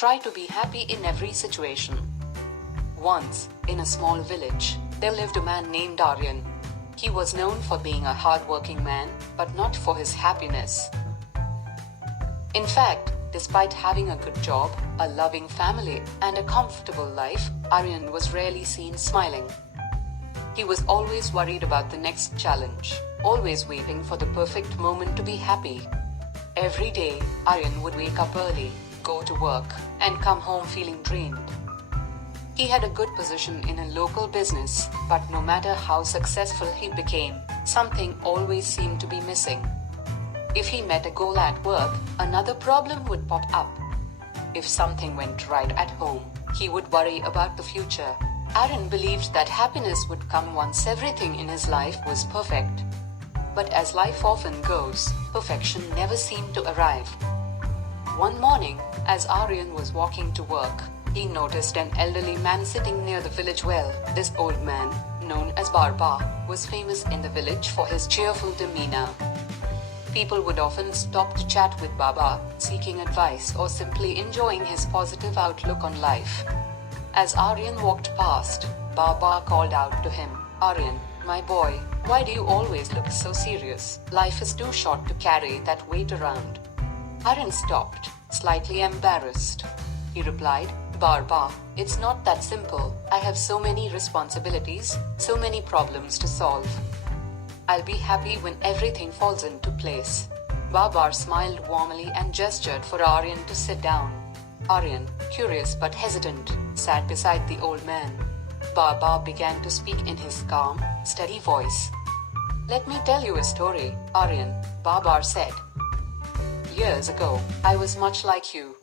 Try to be happy in every situation. Once, in a small village, there lived a man named Aryan. He was known for being a hard-working man, but not for his happiness. In fact, despite having a good job, a loving family, and a comfortable life, Aryan was rarely seen smiling. He was always worried about the next challenge, always waiting for the perfect moment to be happy. Every day, Aryan would wake up early, go to work, and come home feeling drained. He had a good position in a local business, but no matter how successful he became, something always seemed to be missing. If he met a goal at work, another problem would pop up. If something went right at home, he would worry about the future. Aaron believed that happiness would come once everything in his life was perfect. But as life often goes, perfection never seemed to arrive. One morning, as Aryan was walking to work, he noticed an elderly man sitting near the village well. This old man, known as Barba, was famous in the village for his cheerful demeanor. People would often stop to chat with Baba, seeking advice or simply enjoying his positive outlook on life. As Aryan walked past, Baba called out to him, "Aryan, my boy, why do you always look so serious? Life is too short to carry that weight around." Aryan stopped, slightly embarrassed. He replied, "Baba, it's not that simple. I have so many responsibilities, so many problems to solve. I'll be happy when everything falls into place." Babar smiled warmly and gestured for Aryan to sit down. Aryan, curious but hesitant, sat beside the old man. Baba began to speak in his calm, steady voice. "Let me tell you a story, Aryan," Babar said. "Years ago, I was much like you.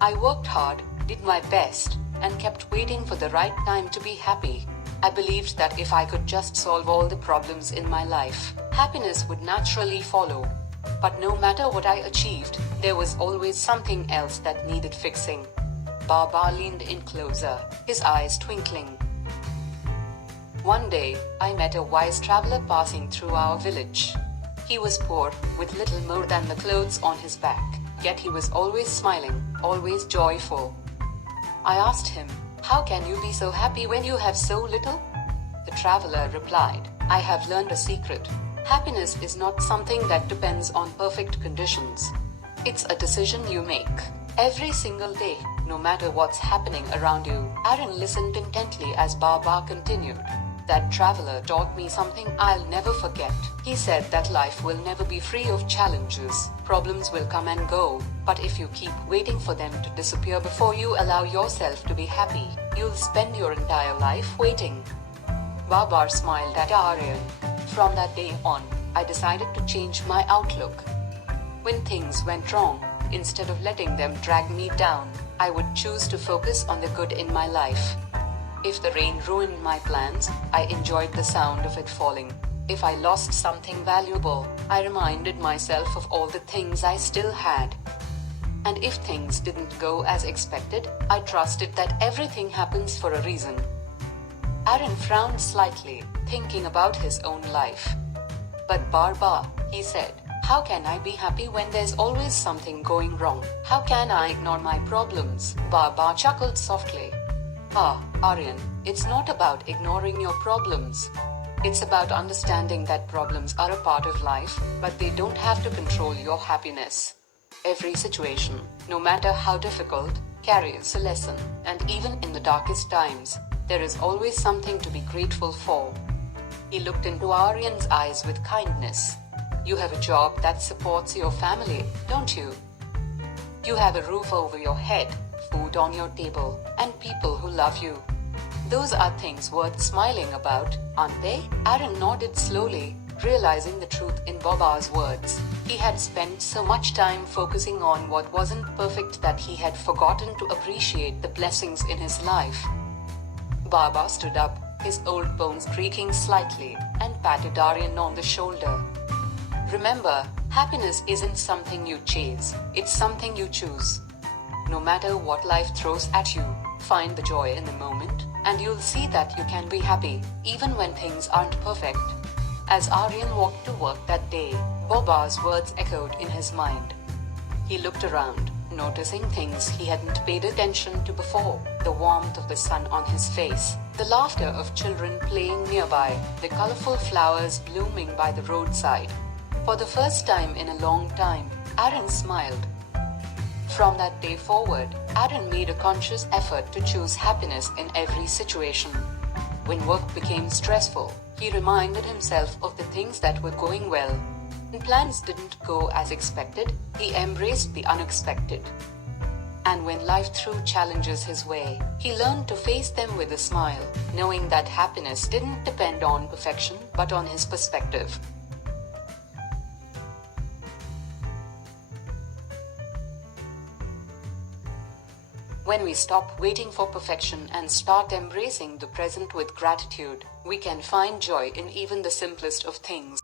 I worked hard, did my best, and kept waiting for the right time to be happy. I believed that if I could just solve all the problems in my life, happiness would naturally follow. But no matter what I achieved, there was always something else that needed fixing." Baba leaned in closer, his eyes twinkling. "One day, I met a wise traveler passing through our village. He was poor, with little more than the clothes on his back, yet he was always smiling, always joyful. I asked him, 'How can you be so happy when you have so little?' The traveler replied, 'I have learned a secret. Happiness is not something that depends on perfect conditions. It's a decision you make every single day, no matter what's happening around you." Aaron listened intently as Baba continued. "That traveler taught me something I'll never forget. He said that life will never be free of challenges. Problems will come and go, but if you keep waiting for them to disappear before you allow yourself to be happy, you'll spend your entire life waiting." Babar smiled at Aryan. "From that day on, I decided to change my outlook. When things went wrong, instead of letting them drag me down, I would choose to focus on the good in my life. If the rain ruined my plans, I enjoyed the sound of it falling. If I lost something valuable, I reminded myself of all the things I still had. And if things didn't go as expected, I trusted that everything happens for a reason." Aaron frowned slightly, thinking about his own life. "But Barba," he said, "how can I be happy when there's always something going wrong? How can I ignore my problems?" Barba chuckled softly. "Ah, Aryan, it's not about ignoring your problems. It's about understanding that problems are a part of life, but they don't have to control your happiness. Every situation, no matter how difficult, carries a lesson, and even in the darkest times, there is always something to be grateful for." He looked into Aryan's eyes with kindness. "You have a job that supports your family, don't you? You have a roof over your head, food on your table, and people who love you. Those are things worth smiling about, aren't they?" Aaron nodded slowly, realizing the truth in Baba's words. He had spent so much time focusing on what wasn't perfect that he had forgotten to appreciate the blessings in his life. Baba stood up, his old bones creaking slightly, and patted Aryan on the shoulder. "Remember, happiness isn't something you chase, it's something you choose. No matter what life throws at you, find the joy in the moment, and you'll see that you can be happy, even when things aren't perfect." As Aryan walked to work that day, Baba's words echoed in his mind. He looked around, noticing things he hadn't paid attention to before: the warmth of the sun on his face, the laughter of children playing nearby, the colorful flowers blooming by the roadside. For the first time in a long time, Aaron smiled. From that day forward, Aaron made a conscious effort to choose happiness in every situation. When work became stressful, he reminded himself of the things that were going well. When plans didn't go as expected, he embraced the unexpected. And when life threw challenges his way, he learned to face them with a smile, knowing that happiness didn't depend on perfection but on his perspective. When we stop waiting for perfection and start embracing the present with gratitude, we can find joy in even the simplest of things.